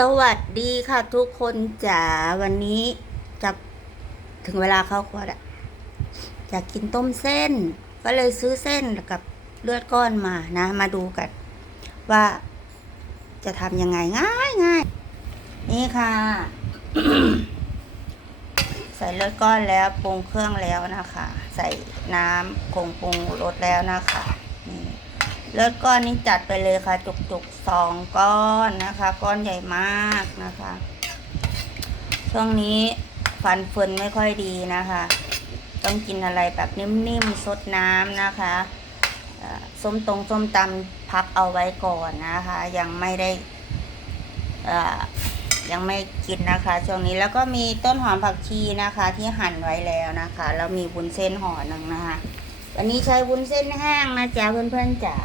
สวัสดีค่ะทุกคนจ๋าวันนี้จะถึงเวลาเข้าครัวแล้วอยากกินต้มเส้น ก็เลยซื้อเส้นกับเลือดก้อนมานะ มาดูกัน ว่าจะทำยังไงง่ายง่ายนี่ค่ะ ใส่เลือดก้อนแล้วปรุงเครื่องแล้วนะคะ ใส่น้ำคงปรุงรสแล้วนะคะ นี่เลือดก้อนนี้จัดไปเลยค่ะ จุกๆสองก้อนนะคะ ก้อนใหญ่มากนะคะ ช่วงนี้ฟันเฟืนไม่ค่อยดีนะคะ ต้องกินอะไรแบบนิ่มๆซดน้ำนะคะส้มตรงส้มตำพักเอาไว้ก่อนนะคะ ยังไม่ได้ยังไม่กินนะคะ ช่วงนี้แล้วก็มีต้นหอมผักชีนะคะ ที่หั่นไว้แล้วนะคะ แล้วมีวุ้นเส้นห่อหนึ่งนะคะ วันนี้ใช้วุ้นเส้นแห้งนะจ๊ะเพื่อนๆจ๋า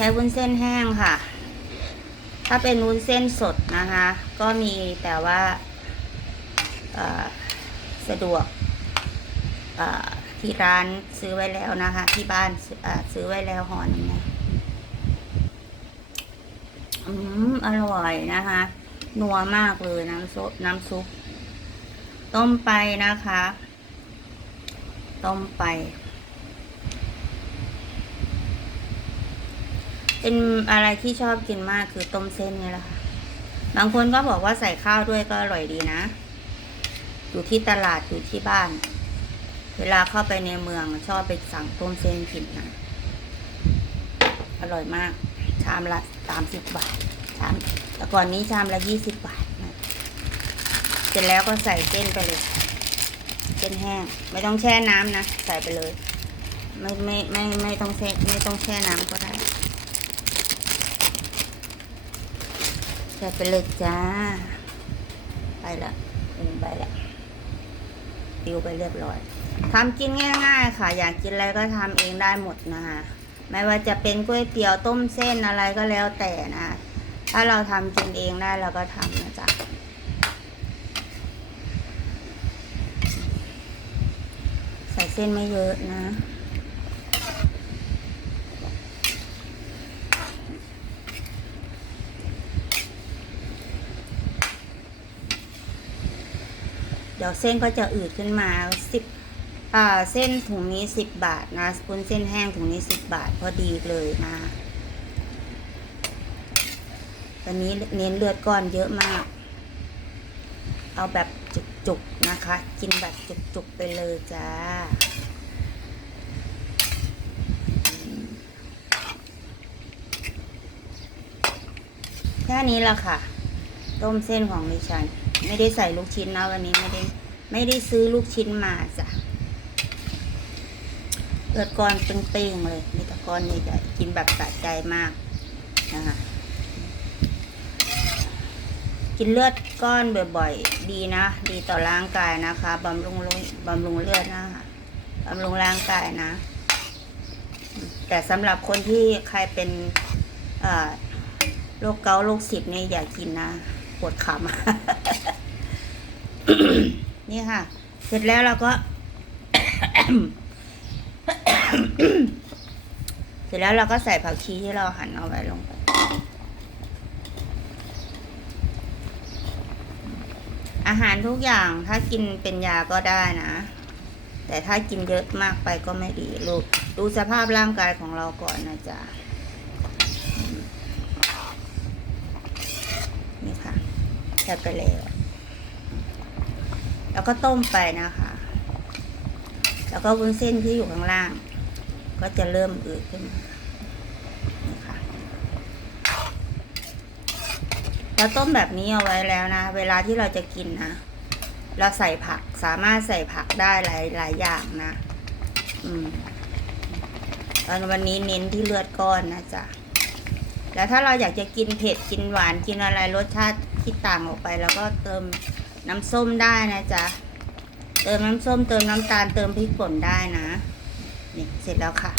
ใช้วุ้นเส้นแห้งค่ะ ถ้าเป็นวุ้นเส้นสดนะคะ ก็มีแต่ว่าสะดวกที่ร้านซื้อไว้แล้วนะคะ ที่บ้านซื้อไว้แล้วห่อหนึงนะอืมอร่อยนะคะ นัวมากเลยน้ำซุปน้ำซุป ต้มไปนะคะ ต้มไป เป็นอะไรที่ชอบกินมากคือต้มเส้นนี่แหละค่ะ บางคนก็บอกว่าใส่ข้าวด้วยก็อร่อยดีนะ อยู่ที่ตลาดอยู่ที่บ้าน เวลาเข้าไปในเมืองชอบไปสั่งต้มเส้นกินนะ อร่อยมาก ชามละสามสิบบาท ชาม แต่ก่อนนี้ชามละยี่สิบบาทนะเสร็จแล้วก็ใส่เส้นไปเลยเส้นแห้ง ไม่ต้องแช่น้ำนะ ใส่ไปเลย ไม่ไม่ไม่ไม่ต้องแช่ไม่ต้องแช่น้ำก็ได้ ใส่ไปเลยจ้า ไปละอืมไปละปิวไปเรียบร้อยทำกินง่าย ๆ ค่ะ อยากกินอะไรก็ทำเองได้หมดนะคะไม่ว่าจะเป็นก๋วยเตี๋ยวต้มเส้นอะไรก็แล้วแต่นะ ถ้าเราทำกินเองได้เราก็ทำนะจ๊ะใส่เส้นไม่เยอะนะ เดี๋ยวเส้นก็จะอืดขึ้นมาสิบอ่าเส้นถุงนี้สิบบาทนะสปุนเส้นแห้งถุงนี้สิบบาทพอดีเลยนะตอนนี้เน้นเลือดก้อนเยอะมาก เอาแบบจุกๆนะคะ กินแบบจุกๆไปเลยจ้าแค่นี้ละค่ะ ต้มเส้นของดิฉัน ไม่ได้ใส่ลูกชิ้นนะวันนี้ไม่ได้ ไม่ได้ซื้อลูกชิ้นมาจ้ะเลือดก้อนเป้งๆเลยมีต่ก้อนใหญ่ๆกินแบบสะใจมากนะคะกินเลือดก้อนบ่อยๆ ดีนะ ดีต่อร่างกายนะคะบำรุงบำรุงเลือดนะคะบำรุงร่างกายนะ แต่สำหรับคนที่ใครเป็นเอ่อโรคเกาต์โรคสิบเนี่ยอย่ากินนะ ปวดขานี่ค่ะ เสร็จแล้วเราก็ เสร็จแล้วเราก็ใส่ผักชีที่เราหั่นเอาไว้ลงไป อาหารทุกอย่างถ้ากินเป็นยาก็ได้นะ แต่ถ้ากินเยอะมากไปก็ไม่ดีลูกดูสภาพร่างกายของเราก่อนนะจ๊ะ นี่ค่ะ ใส่ไปแล้ว แล้วก็ต้มไปนะคะ แล้วก็วุ้นเส้นที่อยู่ข้างล่าง ก็จะเริ่มอืดขึ้นนี่ค่ะเราต้มแบบนี้เอาไว้แล้วนะ เวลาที่เราจะกินนะเราใส่ผักสามารถใส่ผักได้หลายหลายอย่างนะ อืมตอนวันนี้เน้นที่เลือดก้อนนะจ๊ะ แล้วถ้าเราอยากจะกินเผ็ดกินหวานกินอะไรรสชาติ ที่ต่างออกไป แล้วก็เติมน้ำส้มได้นะจ๊ะ เติมน้ำส้ม เติมน้ำตาล เติมพริกป่นได้นะ นี่เสร็จแล้วค่ะ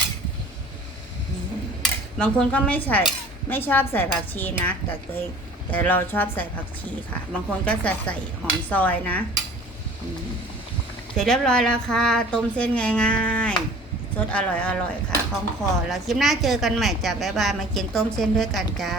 นี่ บางคนก็ไม่ใส่ไม่ชอบใส่ผักชีนะ แต่ตัวเองแต่เราชอบใส่ผักชีค่ะ บางคนก็จะใส่หอมซอยนะ เสร็จเรียบร้อยแล้วค่ะ ต้มเส้นง่ายๆสดอร่อยอร่อยๆค่ะคล่องคอ แล้วคลิปหน้าเจอกันใหม่จ้ะบ๊ายบาย มากินต้มเส้นด้วยกันจ้า